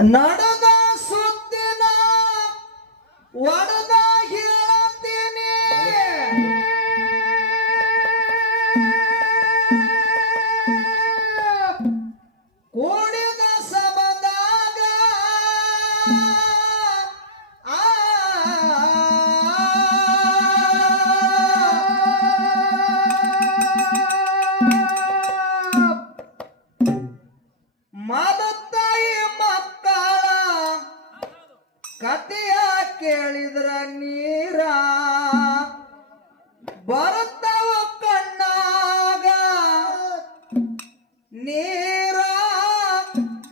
ನಡೆದ ಸುದ್ದಿನ ಒಡೆದ ಹೇಳ್ತೀನಿ ಕೂಡಿದ ಸಬದಾಗ ಮದತ್ತಾಯಿ ಮಕ್ಕಳ ಕಥೆಯ ಕೇಳಿದ್ರ ನೀರ ಬರುತ್ತವ ಕಣ್ಣಾಗ ನೀರ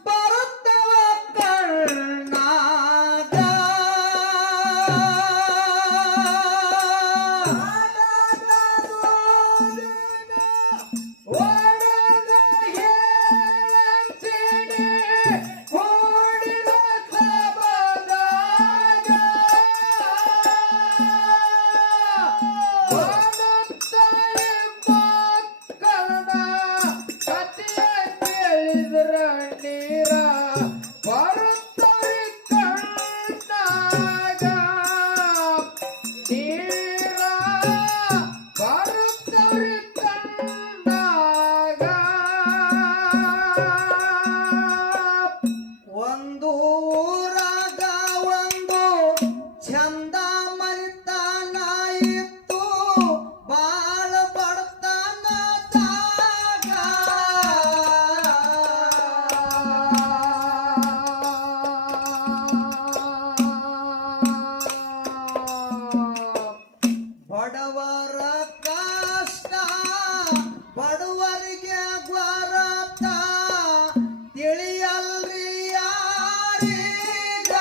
ಬರುತ್ತವ ಕಣ್ಣಾಗ ಒಡೆದ ಹೇಳ್ತೀನಿ ಕೂಡಿದ ಸಬದಾಗ ಬರುತ್ತಾಯಿ ಮಕ್ಕಳ ಕಥೆಯ ಕೇಳಿದ್ರ ನೀರ ಬರುತ್ತವೆ ಕಣ್ಣಾಗ ನೀರ ಬರುತ್ತವೆ ಕಣ್ಣಾಗ ಒಂದು ಊರಾಗ ಒಂದು ಚಂದ ಮರಿತಾನ ಇತ್ತು ಬಾಳ ಬಡತನದಾಗ ಬಡವರ ಕಷ್ಟ ಬಡವರಿಗೆ ಗೊರತ ತಿಳಿಯಲ್ರಿ ಯಾರೀಗ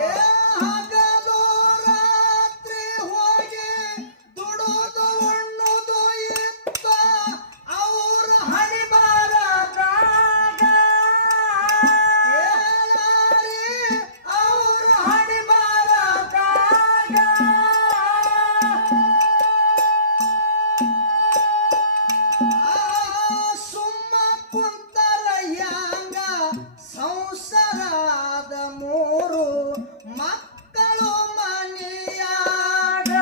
ಏ ಹಗಲು ರಾತ್ರಿ ಹೋಗಿ ದುಡುದು ಉಣ್ಣುದು ಇತ್ತ ಅವ್ರ ಹಣಿಬಾರದಾಗ ಕೇಳಾರಿ ಅವ್ರ ಹಣಿಬಾರದಾಗ ಸುಮ್ಮ ಕುಂತರ ಯಾಂಗ ಸಂಸಾರದ ಮೂರು ಮಕ್ಕಳು ಮನೆಯಾಗ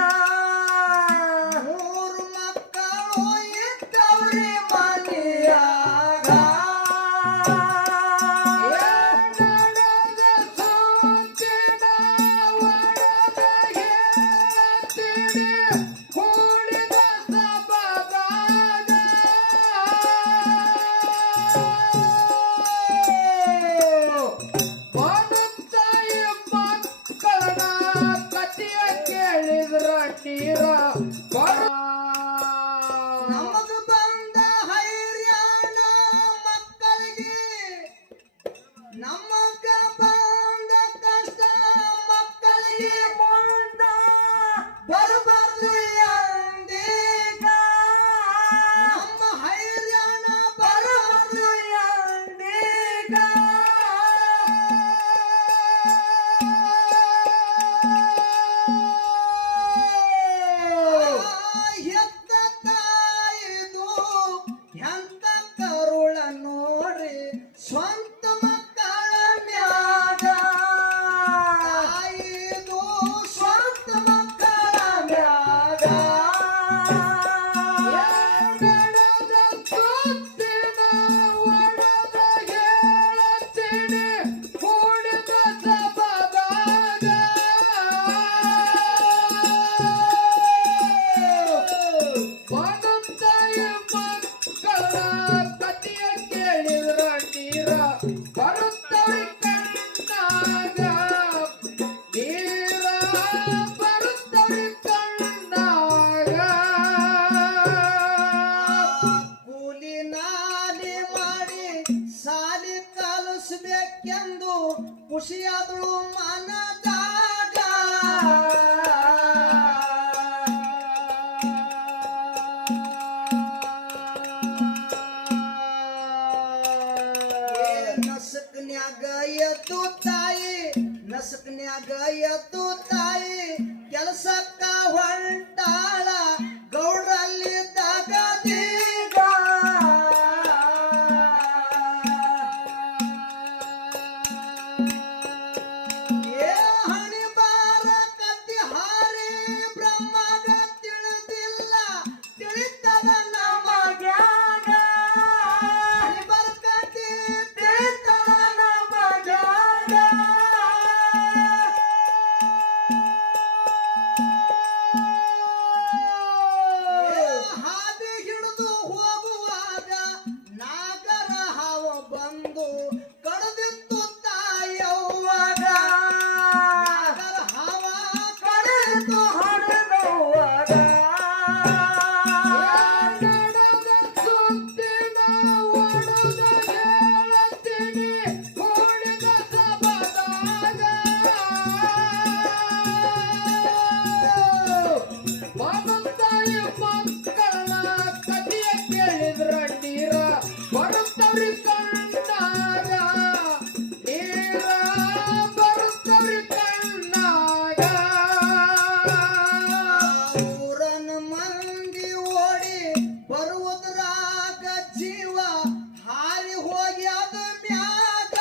ಮೂರು ಮಕ್ಕಳು ಇದ್ದವ್ರಿ ಮನೆಯಾಗ ನಡೆದ ಸೂಚಿನ ಒಡೆದ ಹೇಳ್ತೀನಿ ಕೂಡಿದ ಸಬದಾಗ ಬರುತ್ತಾಯಿ ಮಕ್ಕಳ ಕಥೆಯ ಕೇಳಿದ್ರ ನೀರ ನಮಗ ಬಂದ ಹೈರ್ಯಾಣ ಮಕ್ಕಳಿಗೆ ನಮಗ ಬಂದ ಕಷ್ಟ ಮಕ್ಕಳಿಗೆ ಮುಂದ ಬರಬಾರ್ದು ಎಂದೀಗ ನಮ್ಮ ಹೈರ್ಯಾಣ ಬರಬಾರ್ದು ಎಂದೀಗ ಆಯ್ತು ಹಡದವ್ವಾಗ ನಡೆದ ಸುದ್ದಿನ ಒಡೆದು ಹೇಳುತ್ತೀನಿ ಕೂಡಿದ ಸಭದಾಗ ಮಗಂತಾಯಿ ಮಕ್ಕಳ ಕಥೆಯ ಕೇಳಿದ್ರ ನೀರ ಬರುತ್ತವ್ರಿ ಕಣ್ಣಾಗ ನೀರ ಬರುತ್ತವ್ರಿ ಕಣ್ಣಾಗ ಊರನ ಮಂದಿ ಓಡಿ ಬರುವುದ್ರಾಗ ಜೀವ ಹಾರಿ ಹೋಗಿ ಅದು ಮ್ಯಾಗ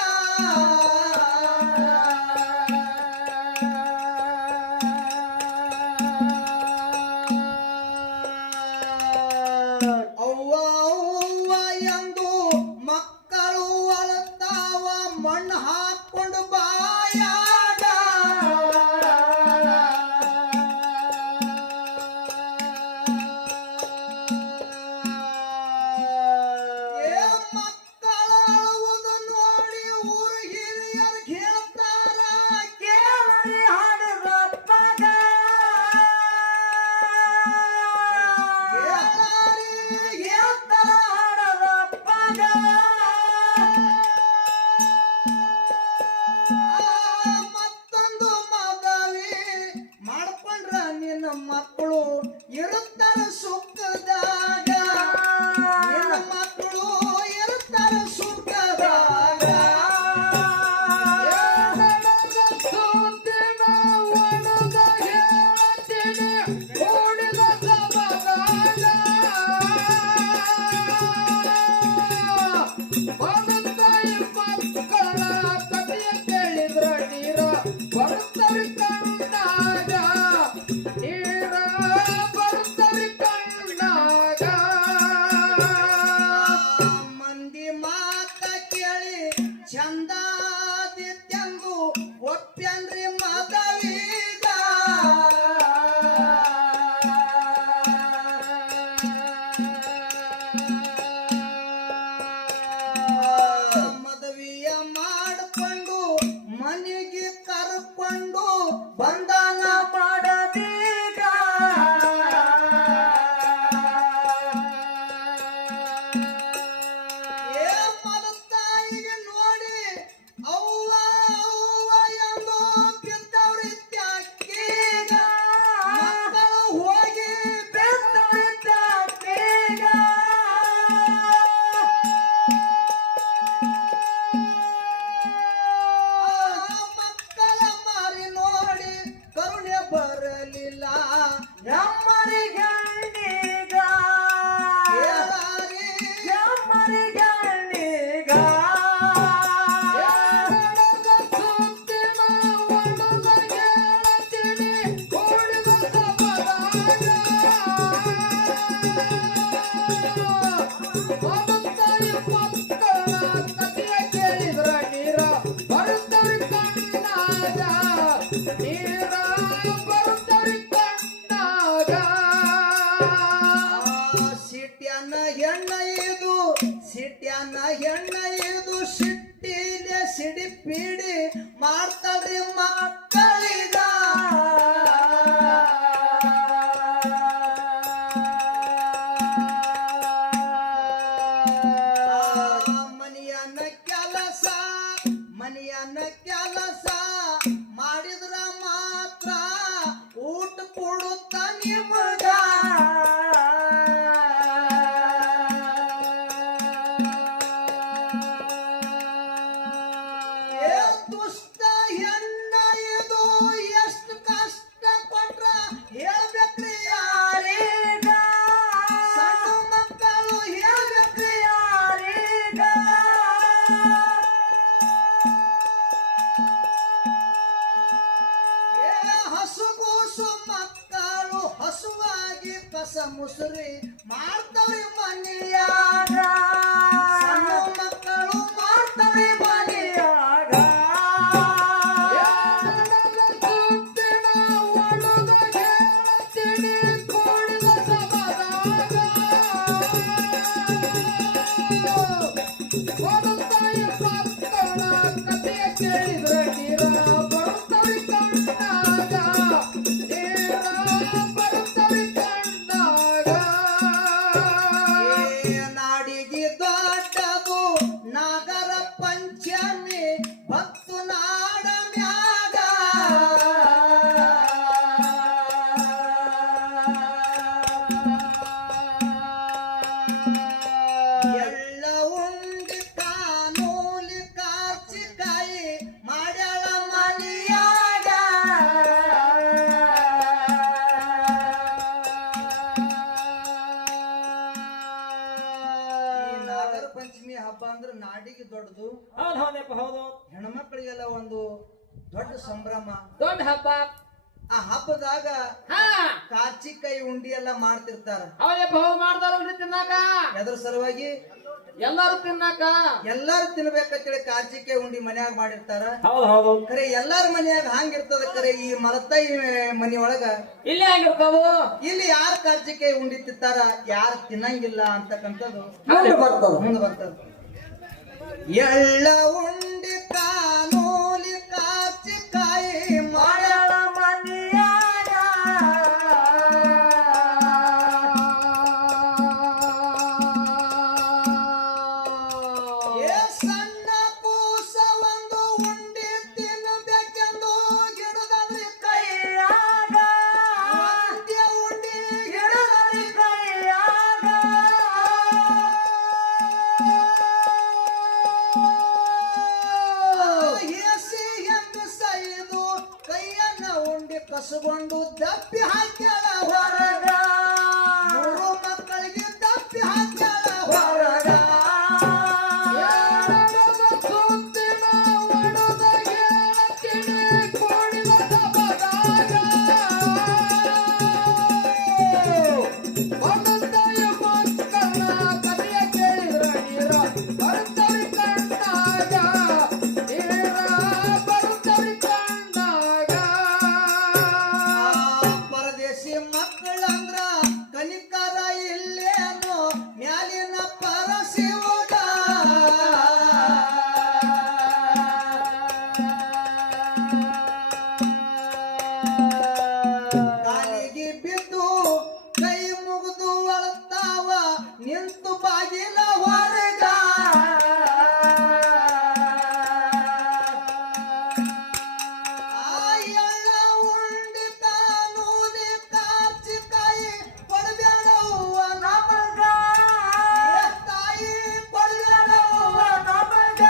ಅವ್ವ ಅವ್ವ ಎಂದು ಮಕ್ಕಳು ಅಳತಾವ ಮಣ್ಣು ಹಾಕೊಂಡು ಬಾಯಾಗ ಏ ಮಕ್ಕಳ ಅಳುವುದು ನೋಡಿ ಊರ ಹಿರಿಯರು ಹೇಳ್ತಾರ ಕೇಳಿ ಹಾಡದಪ್ಪಗ ಕೇಳಾರಿ ಹೇಳ್ತಾರ ಹಾಡದಪ್ಪಗ ಮತ್ತೊಂದು ಮದುವೆ ಮಾಡ್ಕೊಂಡ್ರ ನಿನ್ನ ಮಕ್ಕಳು ಇರುತ್ತಾರ ಸುಖದಾಗ ನಿನ್ನ ಮಕ್ಕಳು ಇರುತ್ತಾರ ಸುಖದಾಗ ನಡೆದ ಸುದ್ದಿನ ಒಡೆದು ಹೇಳುತ್ತೀನಿ ಕೂಡಿದ ಸಭದಾಗ ಮಗಂತಾಯಿ ಮಕ್ಕಳ ಕಥೆಯ ಕೇಳಿದ್ರ ನೀರ ಬರುತ್ತವ್ರಿ ಕಣ್ಣಾಗ ನೀರ ಬರುತ್ತವ್ರಿ ಕಣ್ಣಾಗ ಮಂದಿ ಮಾತ ಕೇಳಿ ಚಂದಾದಿತ್ಯಂದು ಒಪ್ಪ್ಯನ್ರಿ ಮದವೀಗ ಮದುವೆಯ ಮಾಡಿಕೊಂಡು ಮನೆಗೆ ಕರ್ಕೊಂಡು ಬಂಧನ ಮಾಡದೀಗ ಏ ಮಲತಾಯಿಗೆ ನೋಡಿ ಅವ್ವ ಅವ್ವ ಎಂದು ಬಿದ್ದವ್ರಿ ತ್ಯಾಕೀಗ ಮಕ್ಕಳು ಹೋಗಿ ಬಿದ್ದವ್ರಿ ತ್ಯಾಕೀಗ ಮಕ್ಕಳ ಮಾರಿ ನೋಡಿ ಕರುಣೆ ಬರಲಿಲ್ಲ ಎಮ್ಮರಿಗೆ ಹಣ್ಣೀಗ ಕೇಳಾರಿ ಎಮ್ಮರಿಗೆ ಹಣ್ಣೀಗ ನಡೆದ ಸುದ್ದಿನ ಒಡೆದು ಹೇಳುತ್ತೀನಿ ಕೂಡಿದ ಸಭದಾಗ ಮಗಂತಾಯಿ ಮಕ್ಕಳ ಕಥೆಯ ಕೇಳಿದ್ರ ನೀರ ಬರುತ್ತವ್ರಿ ಕಣ್ಣಾಗ ನೀರ ಬರುತ್ತವ್ರಿ ಕಣ್ಣಾಗ ಸಿಟ್ಯಾನ ಹೆಣ್ಣ ಇದು ಸಿಟ್ಯಾನ ಹೆಣ್ಣ ಇದು ಸಿಟ್ಟಿಲೆ ಸಿಡಿ ಪೀಡಿ ಮಾಡ್ತಾಳ್ರಿ ಮಕ್ಕಳಿಗ ಮನಿಯನ್ನ ಕೆಲಸ ಮನಿಯನ್ನ ಕೆಲಸ ಮಾಡಿದ್ರ ಮಾತ್ರ ಊಟ ಕೊಡುತ್ತ ನಿಮಗ ಏ ದುಷ್ಟ ಹೆಣ್ಣ ಇದು ಎಷ್ಟು ಕಷ್ಟ ಕೊಟ್ರ ಹೇಳ್ಬೇಕ್ರಿ ಯಾರೀಗ ಸಣ್ಣ ಮಕ್ಕಳು ಹೇಳ್ಬೇಕ್ರಿ ಯಾರೀಗ ಏ ಹಸುಗೂಸು ಮಕ್ಕಳು ಹಸುವಾಗಿ ಕಸ ಮುಸುರಿ ಮಾಡ್ತವ್ರಿ ಮನೆಯಾಗ ಸಣ್ಣ ಮಕ್ಕಳು ಮಾಡ್ತವ್ರಿ ಮನೆಯಾಗ ನಡೆದ ಸುದ್ದಿನ ಒಡೆದು ಹೇಳುತ್ತೀನಿ ಕೂಡಿದ ಸಭದಾಗ ಮಗಂತಾಯಿ ಮಕ್ಕಳ ಕಥೆಯ ಕೇಳಿದ್ರ ನೀರ ಬರುತ್ತವ್ರಿ ಕಣ್ಣಾಗ ನೀರ ದೊಡ್ಡದು. ಹೌದು ಹೌದಪ್ಪ ಹೌದು. ಹೆಣ್ಮಕ್ಳಿಗೆಲ್ಲ ಒಂದು ದೊಡ್ಡ ಸಂಭ್ರಮ. ದೊಡ್ಡ ಹಬ್ಬ. ಆ ಹಬ್ಬದಾಗ ಹಾ ಕಾರ್ಚಿಕಾಯಿ ಉಂಡಿ ಎಲ್ಲ ಮಾಡ್ತಿರ್ತಾರ. ಹೌದಪ್ಪ ಹೌದು ಮಾಡ್ತಾರಲ್ರಿ ತಿನ್ನಾಕ. ಎದ್ರ ಸಲುವಾಗಿ ಎಲ್ಲಾರು ತಿನ್ನಾಕ. ಎಲ್ಲಾರು ತಿನ್ಬೇಕಂತೇಳಿ ಕಾರ್ಚಿಕಾಯಿ ಉಂಡಿ ಮನ್ಯಾಗ ಮಾಡಿರ್ತಾರ. ಹೌದು ಹೌದು. ಖರೆ ಎಲ್ಲಾರ ಮನ್ಯಾಗ ಹಂಗಿರ್ತದ. ಖರೆ ಈ ಮಲತಾಯಿ ಮನಿಯೊಳಗ ಇಲ್ಲೇ ಆಗಿರ್ತಾವು. ಇಲ್ಲಿ ಯಾರು ಕಾರ್ಚಿಕಾಯಿ ಉಂಡಿ ತಿಂತಾರ, ಯಾರು ತಿನ್ನಂಗಿಲ್ಲ ಅಂತಕ್ಕಂಥದ್ದು ಮುಂದೆ ಬರ್ತದ. ಎಳ್ಳ ಉಂಡಿ ಕಾನೂಲಿ ಕಾರ್ಚಿಕಾಯಿ ಮಾಡ್ಯಾಳ ಮನಿಯಾಗ. ಸಣ್ಣ ಕೂಸ ಒಂದು ಉಂಡಿ ತಿನ್ನಬೇಕೆಂದು ಗಿಡದವ್ರಿ ಕೈಯಾಗ. ಒಂದೇ ಉಂಡಿ ಗಿಡದವ್ರಿ ಕೈಯಾಗ. ಏಸಿ ಹೆಂಗಸೈದು ಕೈಯನ್ನ ಉಂಡಿ ಕಸಗೊಂಡು ದಪ್ಪಿ ಹಾಕ್ಯಾಳ ಹೊರಗ. ಮೂರು ಮಕ್ಕಳಿಗೆ ದಪ್ಪಿ ಹಾಕ್ಯಾಳ ಹೊರಗ. ಸುತ್ತಿನ ಒಡದ ಗೆಳತಿನಿ ಕೂಡಿದ ಸಭದಾಗ. ಒಂದೊಂದಾಯ ಮಕ್ಕಳ ಕಥೆಯ ಕೇಳಿದ್ರ ನೀರ ಬರುತ್ತರಿ ಕಂಡಾಗ. ನೀರ ಬರುತ್ತರಿ ಕಂಡಾಗ. ಪರದೇಶಿ ಮಕ್ಕಳಂದ್ರ ಕನಿಕರ ಇಲ್ಲೇನೋ ಮ್ಯಾಲಿನ ಪರಶಿವಗ. ಕಾಲಿಗೆ ಬಿದ್ದು ಕೈ ಮುಗಿದು ಅಳ್ತಾವ ನಿಂತು ಬಾಗಿಲ ಹೊರಗ. ಆ ಎಳ್ಳ ಉಂಡಿ ಕಾನೂನಿ ಕಾರ್ಚಿಕಾಯಿ ಕೊಡಬೇಡವ್ವ ನಮಗ. ಏ ತಾಯಿ ಕೊಡಬೇಡವ್ವ ನಮಗ.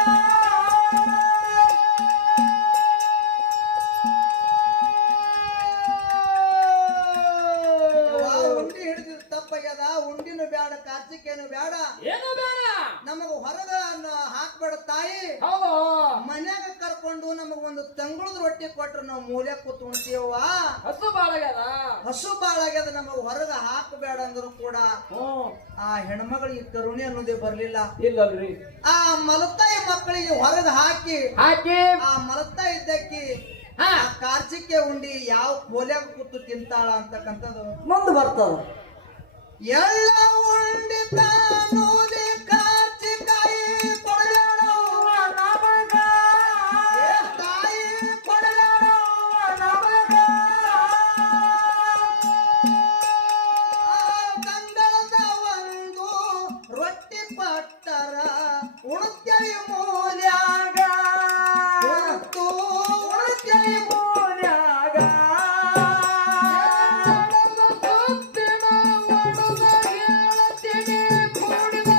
ಉಂಡಿ ಹಿಡಿದಿದ್ದು ತಪ್ಪಾಗ್ಯದ. ಉಂಡಿನೂ ಬೇಡ, ಕಾರ್ಚಿಕಾಯಿನೂ ಬೇಡ. ಏನು ಬೇಡ. ನಮಗ ಹೊರಗ ಹಾಕ್ಬೇಡ ತಾಯಿ. ಹೌದು. ಮನ್ಯಾಗ ಕರ್ಕೊಂಡು ನಮಗ ಒಂದು ತಂಗುಳದ ರೊಟ್ಟಿ ಕೊಟ್ರು ನಾವು ಮೂಲೆ ಕೂತ್ ಉಣ್ತೀವ. ಹಸು ಬಾಳಗ್ಯದ. ಹಸು ಬಾಳಾಗ್ಯದ, ನಮಗ ಹೊರಗ ಹಾಕಬೇಡ ಅಂದ್ರು ಕೂಡ ಆ ಹೆಣ್ಮಗಳಿಗೆ ಕರುಣೆ ಅನ್ನೋದೇ ಬರ್ಲಿಲ್ಲ. ಇಲ್ಲಲ್ರಿ. ಆ ಮಲತಾಯಿ ಮಕ್ಕಳಿಗೆ ಹೊರಗ ಹಾಕಿ ಹಾಕಿ ಆ ಮಲತಾ ಇದ್ದಕ್ಕಿ ಆ ಕಾರ್ಚಿಕೆ ಉಂಡಿ ಯಾವ ಕೋಲ್ಯಾಗ ಕೂತು ತಿಂತಾಳ ಅಂತಕ್ಕಂಥದ್ದು ಮುಂದೆ ಬರ್ತದ. ಎಳ್ಳ ಉಂಡಿ ತಾನೂದಿ ಕಾರ್ಚಿಕಾಯಿ ಕೊಡಬೇಡವ್ವ ನಮಗ. ಏ ತಾಯಿ ಕೊಡಬೇಡವ್ವ ನಮಗ. ಆ ತಂಗಳದ ಒಂದು ರೊಟ್ಟಿ ಪಟ್ಟರ ಉಣ್ತೇವಿ ಮೂಲ್ಯಾಗ. ಉಣ್ತು ಉಣ್ತೇವಿ ಮೂಲ್ಯಾಗ. ಸುತ್ತಿನ ಒಡದ ಗೆಳತಿನಿ ಕೂಡಿದ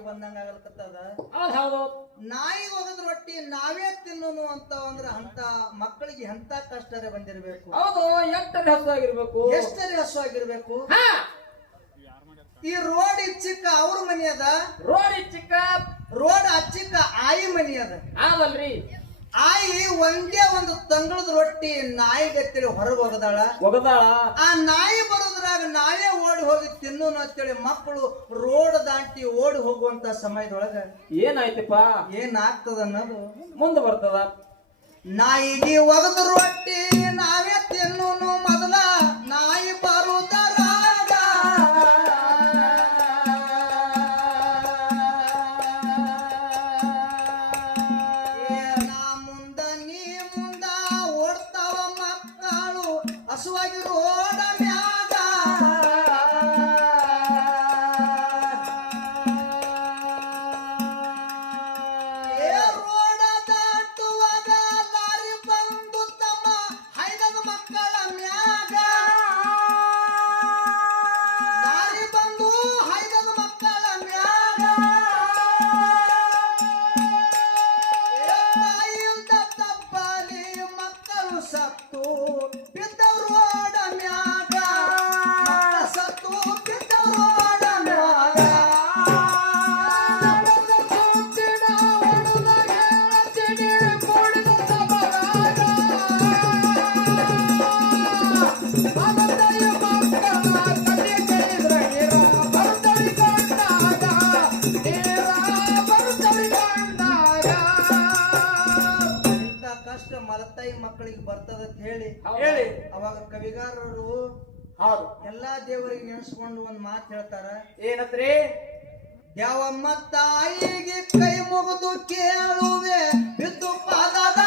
ಬಾಯಿಗೆ ಬಂದಂಗ ಆಗಲ್ಕತ್ತದ. ಹೌದು ನಾಯಿ ಒಗದ್ ರೊಟ್ಟಿ ನಾವೇ ತಿನ್ನೋನು ಅಂತ ಅಂದ್ರ ಅಂತ ಮಕ್ಕಳಿಗೆ ಎಂತ ಕಷ್ಟರೇ ಬಂದಿರ್ಬೇಕು. ಹೌದು ಎಷ್ಟರಿ ಹಸುವಾಗಿರ್ಬೇಕು, ಎಷ್ಟರಿ ಹಸುವಾಗಿರ್ಬೇಕು. ಹಾ ಈ ರೋಡ್ ಚಿಕ್ಕ ಅವ್ರ ಮನಿ ಅದ, ರೋಡಿ ಚಿಕ್ಕ ರೋಡ್ ಅಚ್ಚಿಕ್ಕ ಆಯಿ ಮನಿ ಅದ. ಆವಲ್ರಿ ಆಯಿ ಒಂದೇ ಒಂದು ತಂಗಳದ ರೊಟ್ಟಿ ನಾಯಿಗತ್ತೇಳಿ ಹೊರಗೆ ಹೋಗದಾಳ. ಒಗದಾಳ ಆ ನಾಯಿ ಬರೋದ್ರಾಗ ನಾವೇ ಓಡಿ ಹೋಗಿ ತಿನ್ನೋನು ಅಂತೇಳಿ ಮಕ್ಕಳು ರೋಡ್ ದಾಟಿ ಓಡಿ ಹೋಗುವಂತ ಸಮಯದೊಳಗ ಏನಾಯ್ತಪ್ಪ, ಏನಾಗ್ತದ ಅನ್ನೋದು ಮುಂದೆ ಬರ್ತದ. ನಾಯಿಗೆ ಒಗದ ರೊಟ್ಟಿ ನಾವೇ ತಿನ್ನೋನು ಮೊದಲ ನಾಯಿ ಬರುವುದರಾಗ ಮುಂದ ನೀ ಮುಂದ ಓಡ್ತಾವ ಮಕ್ಕಳು ಹಸುವಾಗಿ ರೋಡ ಮ್ಯಾಗ. ರೋಡ ದಾಟುವಾಗ ಲಾರಿ ಬಂದು ತಮ್ಮ ಹೈದದ ಮಕ್ಕಳ ಮ್ಯಾಗ, ಲಾರಿ ಬಂದು ಹೈದದ ಮಕ್ಕಳ ಮ್ಯಾಗ. ತಾಯಿಯಿಂದ ತಪ್ಪಲಿ ಮಕ್ಕಳು ಸತ್ತು ಬಿದ್ದವ್ರು ರೋಡ ಮ್ಯಾಗ, ಮಕ್ಕಳ ಸತ್ತು ಬಿದ್ದವ್ರು ರೋಡ ಮ್ಯಾಗ. ಇಂಥ ಕಷ್ಟ ಮಲತಾಯಿ ಮಕ್ಕಳಿಗೆ ಬರ್ತದ ಅಂತ ಹೇಳಿ ಹೇಳಿ ಅವಾಗ ಕವಿಗಾರರು ಹೌದು ಎಲ್ಲಾ ದೇವರಿಗೆ ನೆನೆಸ್ಕೊಂಡು ಒಂದ್ ಮಾತು ಹೇಳ್ತಾರ. ಏನತ್ರಿ? ದ್ಯಾವಮ್ಮ ತಾಯಿಗೆ ಕೈ ಮುಗಿದು ಕೇಳುವೆ ಬಿದ್ದು ಪಾದದ